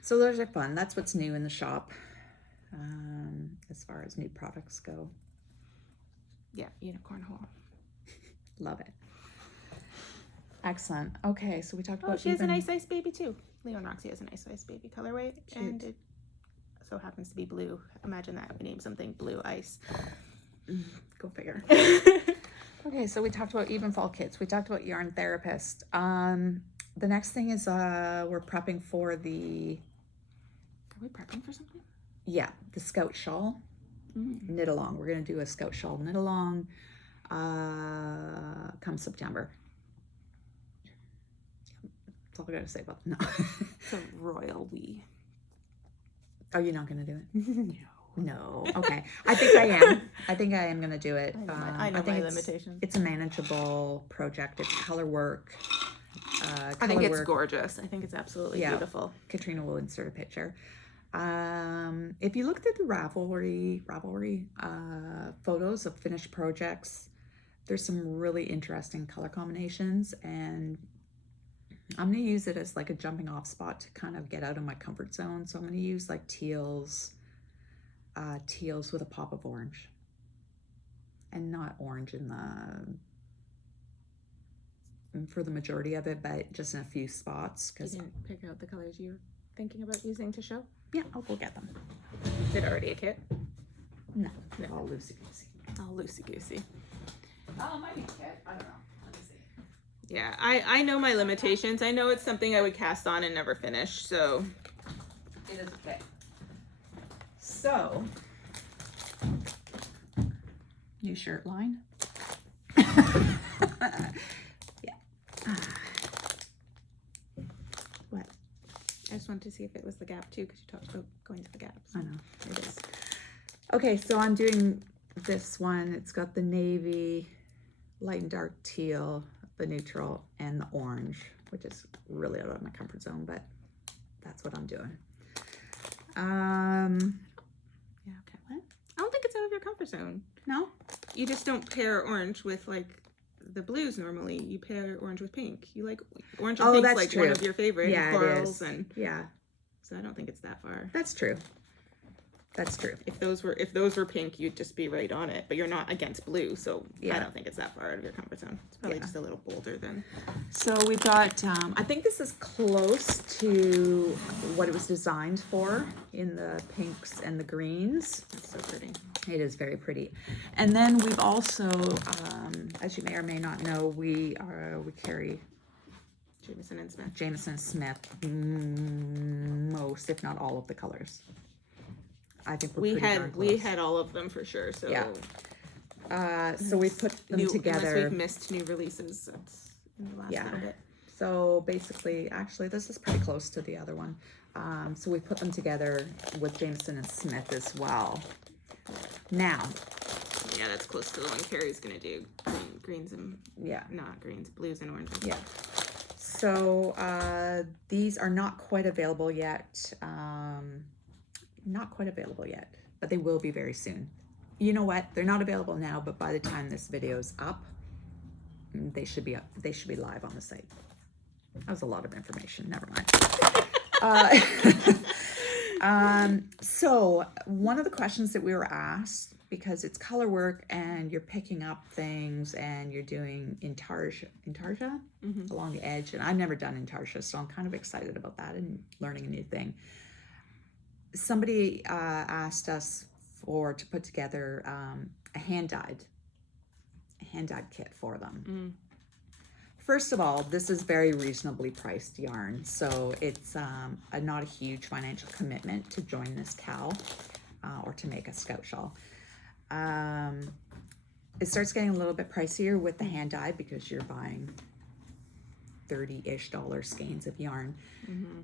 So those are fun. That's what's new in the shop, as far as new products go. Yeah, unicorn hole. Love it. Excellent. Okay, so we talked about. She has a nice size baby too. Leo and Roxy has a nice size baby colorway, and it so happens to be blue. Imagine that we named something Blue Ice. Go figure. Okay, so we talked about even fall kits. We talked about yarn therapist. The next thing is we're prepping for the Are we prepping for something? the scout shawl knit along. We're gonna do a scout shawl knit along come September. That's all I gotta say about that. No. It's a royal we. Are you not gonna do it? No. No. Okay. I think I am. I think I am gonna do it. I know think my it's- limitations. It's a manageable project. It's color work. I think it's gorgeous. I think it's absolutely Yeah. beautiful. Katrina will insert a picture. If you looked at the Ravelry photos of finished projects, there's some really interesting color combinations, and I'm gonna use it as like a jumping off spot to kind of get out of my comfort zone. So I'm gonna use like teals with a pop of orange, and not orange for the majority of it, but just in a few spots. You Because didn't pick out the colors you were thinking about using to show? yeah, I'll go get them. Is it already a kit? No, they're all loosey goosey. Oh, loosey-goosey. Oh, might be kit. I don't know. Let me see. Yeah, I know my limitations. I know it's something I would cast on and never finish, so. It is a kit. So, new shirt line. Yeah. What? I just wanted to see if it was the Gap too, because you talked about going to the Gap. I know, it is. Okay, so I'm doing this one. It's got the navy, light and dark teal, the neutral, and the orange, which is really out of my comfort zone, but that's what I'm doing. Yeah, okay. What? I don't think it's out of your comfort zone. No? You just don't pair orange with like the blues normally. You pair orange with pink. You like orange and Oh, pink's that's like true. one of your favorite Yeah, it corals, is. and Yeah, so I don't think it's that far. that's true. That's true. If those were pink, you'd just be right on it. But you're not against blue, so Yeah. I don't think it's that far out of your comfort zone. It's probably Yeah. just a little bolder than. So we've got, I think this is close to what it was designed for in the pinks and the greens. That's so pretty. It is very pretty. And then we've also, as you may or may not know, we carry Jameson and Smith. Jameson Smith most, if not all, of the colors. I think we're pretty darn We close. had all of them for sure. So Yeah. So we put them unless together. we've missed new releases that's in the last Yeah. little bit. So basically, actually, this is pretty close to the other one. So we put them together with Jameson and Smith as well. Now, Yeah, that's close to the one Kerri's gonna do. Greens and yeah, not greens, blues and oranges. yeah. So these are not quite available yet. Not quite available yet, but they will be very soon. You know what? They're not available now, but by the time this video is up, they should be up. They should be live on the site. That was a lot of information. Never mind. So one of the questions that we were asked, because it's color work and you're picking up things and you're doing intarsia along the edge, and I've never done intarsia, so I'm kind of excited about that and learning a new thing. Somebody asked us to put together a hand-dyed kit for them. First of all, this is very reasonably priced yarn, so it's not a huge financial commitment to join this cow or to make a scout shawl. It starts getting a little bit pricier with the hand dye because you're buying $30-ish skeins of yarn.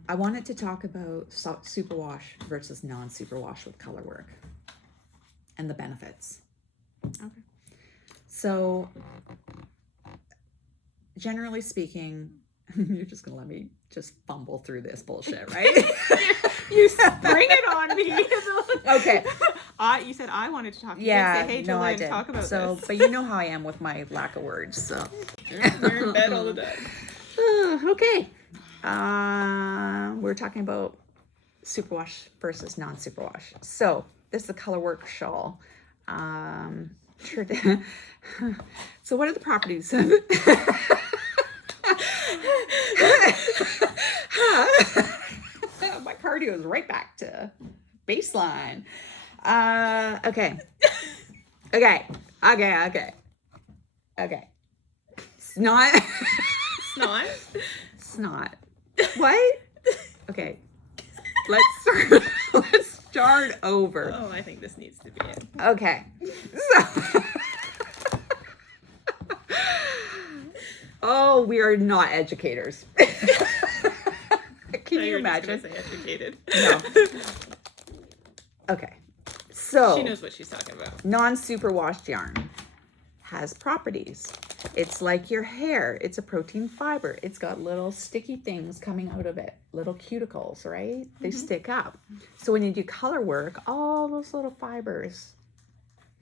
I wanted to talk about superwash versus non-superwash with color work and the benefits. Okay. So generally speaking, you're just gonna let me just fumble through this bullshit, right? You bring it on me. Okay. You said I wanted to talk. You Yeah, didn't say, hey, no, I Jolyn, did. talk about so, this. but you know how I am with my lack of words. So You're in bed all the time. Okay. We're talking about superwash versus non-superwash. So this is a color work shawl. So what are the properties of my cardio is right back to baseline. Okay. Okay. Snot. Snot. Snot. What? Okay. Let's start over. Oh, I think this needs to be it. Okay. So oh, we are not educators. Can you imagine? Say educated. No. Okay. So She knows what she's talking about. non-superwash yarn has properties. It's like your hair. It's a protein fiber. It's got little sticky things coming out of it, little cuticles, right? They stick up. So when you do color work, all those little fibers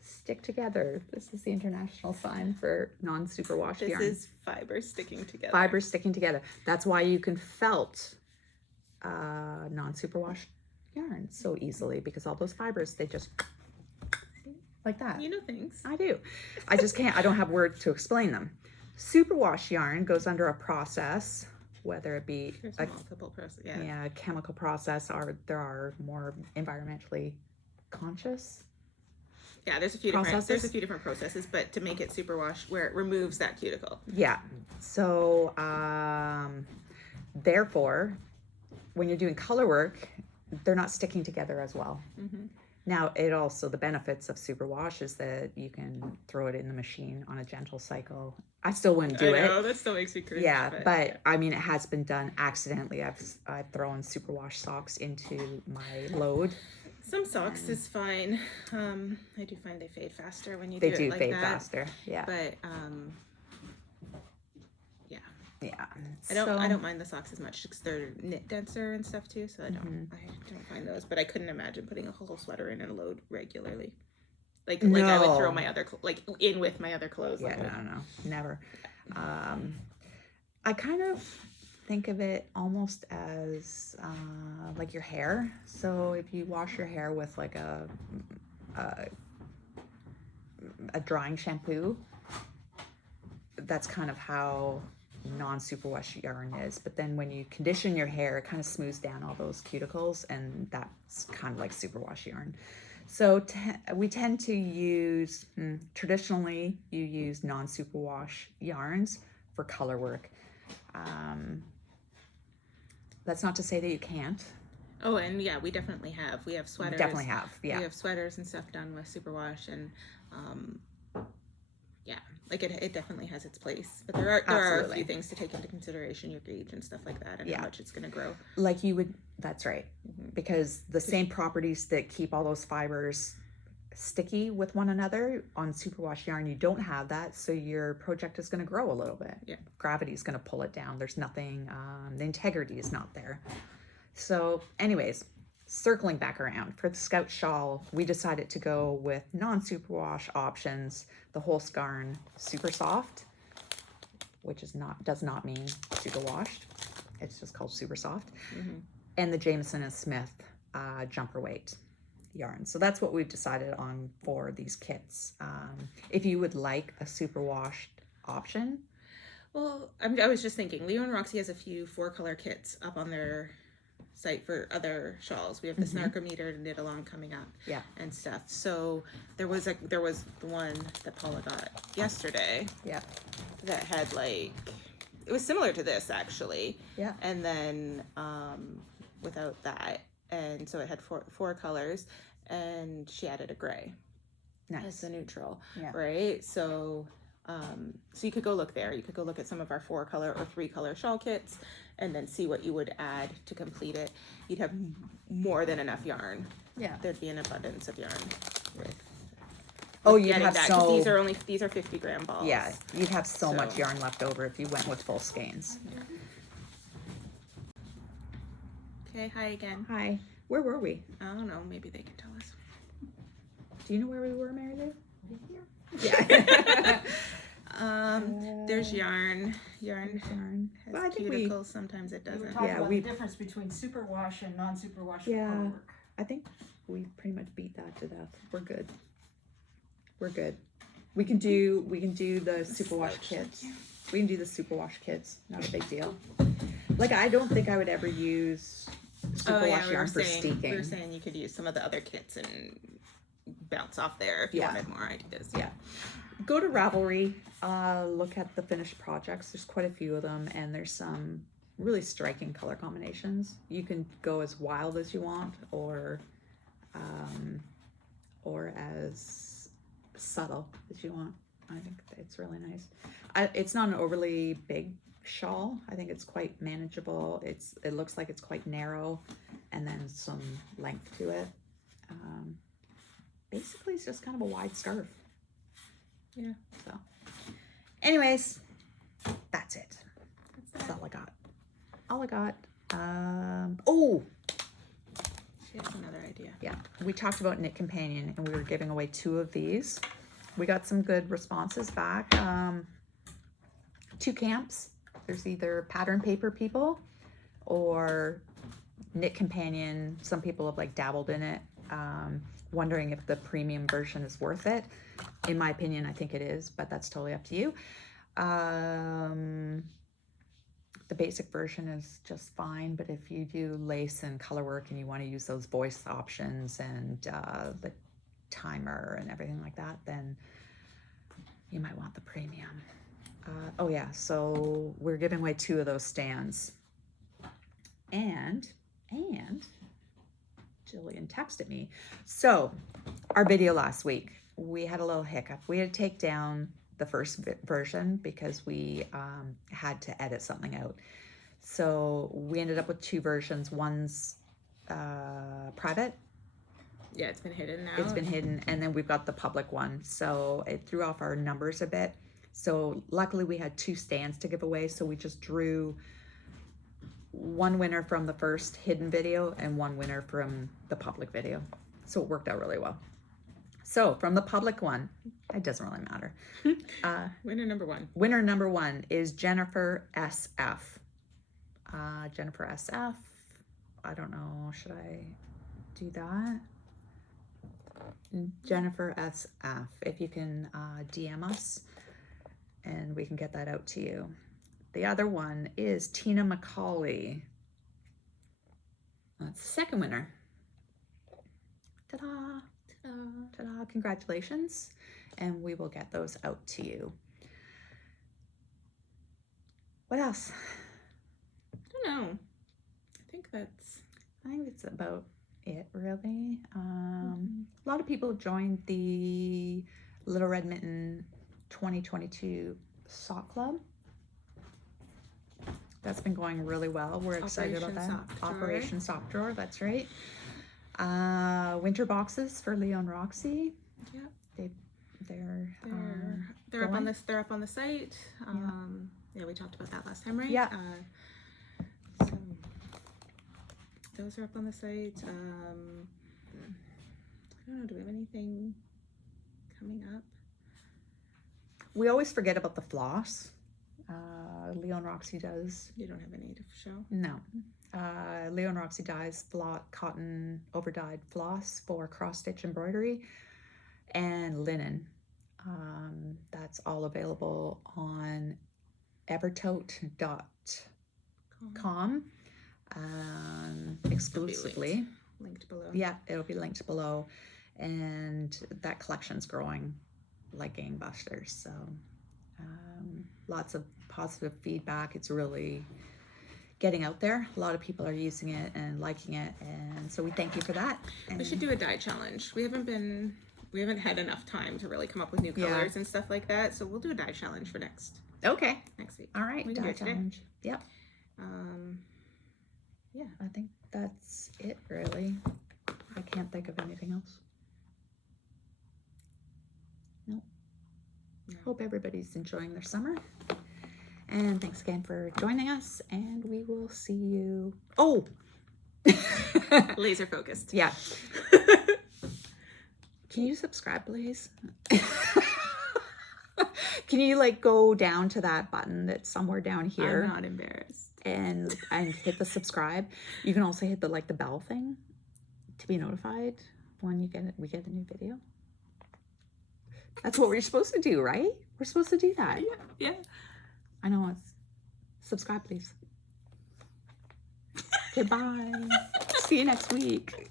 stick together. This is the international sign for non-superwash This yarn. is fibers sticking together. Fibers sticking together. That's why you can felt non-superwash yarn so easily, because all those fibers, they just like that. You know things. I do. I just can't. I don't have words to explain them. Superwash yarn goes under a process, whether it be There's a multiple processes. yeah, chemical process, or there are more environmentally conscious. Yeah, there's a few Processes? different processes, but to make it superwash, where it removes that cuticle. Yeah. So therefore, when you're doing color work, they're not sticking together as well. Now, it also, the benefits of superwash is that you can throw it in the machine on a gentle cycle. I still wouldn't do I know, it. that still makes me crazy. Yeah, but I mean, it has been done accidentally. I've thrown superwash socks into my load. Some socks is fine. I do find they fade faster when you They do do it like fade that. faster. Yeah, But yeah. I don't mind the socks as much because they're knit denser and stuff too. So I don't find those. But I couldn't imagine putting a whole sweater in and load regularly. Like I would throw my other in with my other clothes. Yeah, no, never. I kind of think of it almost as like your hair. So if you wash your hair with like a drying shampoo, that's kind of how non-superwash yarn is. But then when you condition your hair, it kind of smooths down all those cuticles, and that's kind of like superwash yarn. So we tend to use, traditionally you use non-superwash yarns for color work. That's not to say that you can't. Oh, and yeah, we definitely have. We have sweaters. Definitely have, yeah. We have sweaters and stuff done with superwash, and yeah, like it definitely has its place. But there are a Absolutely. few things to take into consideration, your gauge and stuff like that, and Yeah. how much it's going to grow. Like you would, that's right. Because the same properties that keep all those fibers sticky with one another on superwash yarn, you don't have that, so your project is going to grow a little bit. Yeah. Gravity is going to pull it down. There's nothing, the integrity is not there. So anyways, circling back around, for the Scout shawl, we decided to go with non-superwash options, the Holskarn Super Soft, which does not mean super washed. It's just called Super Soft. And the Jameson and Smith jumper weight yarn. So that's what we've decided on for these kits. If you would like a super washed option. Well, I was just thinking, Leo and Roxy has a few 4-color kits up on their site for other shawls. We have the Snarkometer knit along coming up, Yeah. and stuff. So there was the one that Paula got yesterday Yeah. that had it was similar to this actually. Yeah. And then without that, and so it had four colors, and she added a gray as Nice. the neutral, Yeah. right? So so you could go look there. You could go look at some of our 4-color or 3-color shawl kits, and then see what you would add to complete it. You'd have more than enough yarn. Yeah. There'd be an abundance of yarn. Oh, you'd Getting have that, 'cause so these are 50-gram balls. yeah, you'd have so much So- yarn left over if you went with full skeins. Okay. Hi again. Hi. Where were we? I don't know. Maybe they can tell us. Do you know where we were, Mary Lou? Yeah. Yeah. There's yarn. Yarn Yarn. has Well, I think we- cuticles. Sometimes it We were doesn't. talking Yeah, about we- the difference between superwash and non-superwash for Yeah. color work. I think we pretty much beat that to death. We're good. We're good. We can do the superwash kits. We can do the superwash kits. Not a big deal. Like, I don't think I would ever use superwash yarn for we were steeking. saying you could use some of the other kits and bounce off there if you Yeah. wanted more ideas. Yeah. Go to Ravelry, look at the finished projects. There's quite a few of them, and there's some really striking color combinations. You can go as wild as you want, or as subtle as you want. I think it's really nice. It's not an overly big shawl. I think it's quite manageable. It looks like it's quite narrow, and then some length to it. Basically, it's just kind of a wide scarf. Yeah. So, anyways, that's it. That's all I got. All I got. Oh, She has another idea. yeah. We talked about Knit Companion, and we were giving away 2 of these. We got some good responses back. 2 camps. There's either pattern paper people or Knit Companion. Some people have like dabbled in it, wondering if the premium version is worth it. In my opinion, I think it is, but that's totally up to you. The basic version is just fine, but if you do lace and color work and you want to use those voice options and the timer and everything like that, then you might want the premium. Oh yeah, so we're giving away 2 of those stands. And Jillian texted me. So our video last week, we had a little hiccup. We had to take down the first version because we had to edit something out. So we ended up with 2 versions. One's private. Yeah, it's been hidden now. It's been hidden, and then we've got the public one. So it threw off our numbers a bit. So luckily we had 2 stands to give away. So we just drew 1 winner from the first hidden video and 1 winner from the public video. So it worked out really well. So from the public one, it doesn't really matter. Winner number 1. Winner number 1 is Jennifer SF. Jennifer SF. I don't know. Should I do that? Jennifer SF. If you can DM us, and we can get that out to you. The other one is Tina McCauley. That's the second winner. Ta-da! Ta-da! Ta-da! Congratulations. And we will get those out to you. What else? I don't know. I think it's about it, really. A lot of people have joined the Little Red Mitten 2022 Sock Club. That's been going really well. We're excited about that. Operation Sock Drawer, that's right. Winter boxes for Leo and Roxy. Yeah. They're up on this. They're up on the site. Yeah, we talked about that last time, right? Yeah. So those are up on the site. I don't know. Do we have anything coming up? We always forget about the floss. Leo and Roxy does. You don't have any to show? No. Leo and Roxy dyes cotton over-dyed floss for cross-stitch embroidery and linen. That's all available on evertote.com exclusively. Linked below. Yeah, it'll be linked below. And that collection's growing like gangbusters. So lots of positive feedback. It's really getting out there. A lot of people are using it and liking it, and so we thank you for that. And we should do a dye challenge. We haven't had enough time to really come up with new colors and stuff like that. So we'll do a dye challenge for next week. All right, we can do dye it today. challenge. Yep. Yeah, I think that's it, really. I can't think of anything else. Nope. No. Hope everybody's enjoying their summer. And thanks again for joining us, and we will see you. Oh! Laser focused. Yeah. Can you subscribe, please? Can you like go down to that button that's somewhere down here? I'm not embarrassed. And hit the subscribe. You can also hit the bell thing to be notified when we get a new video. That's what we're supposed to do, right? We're supposed to do that. Yeah. I know. Subscribe, please. Okay, bye. See you next week.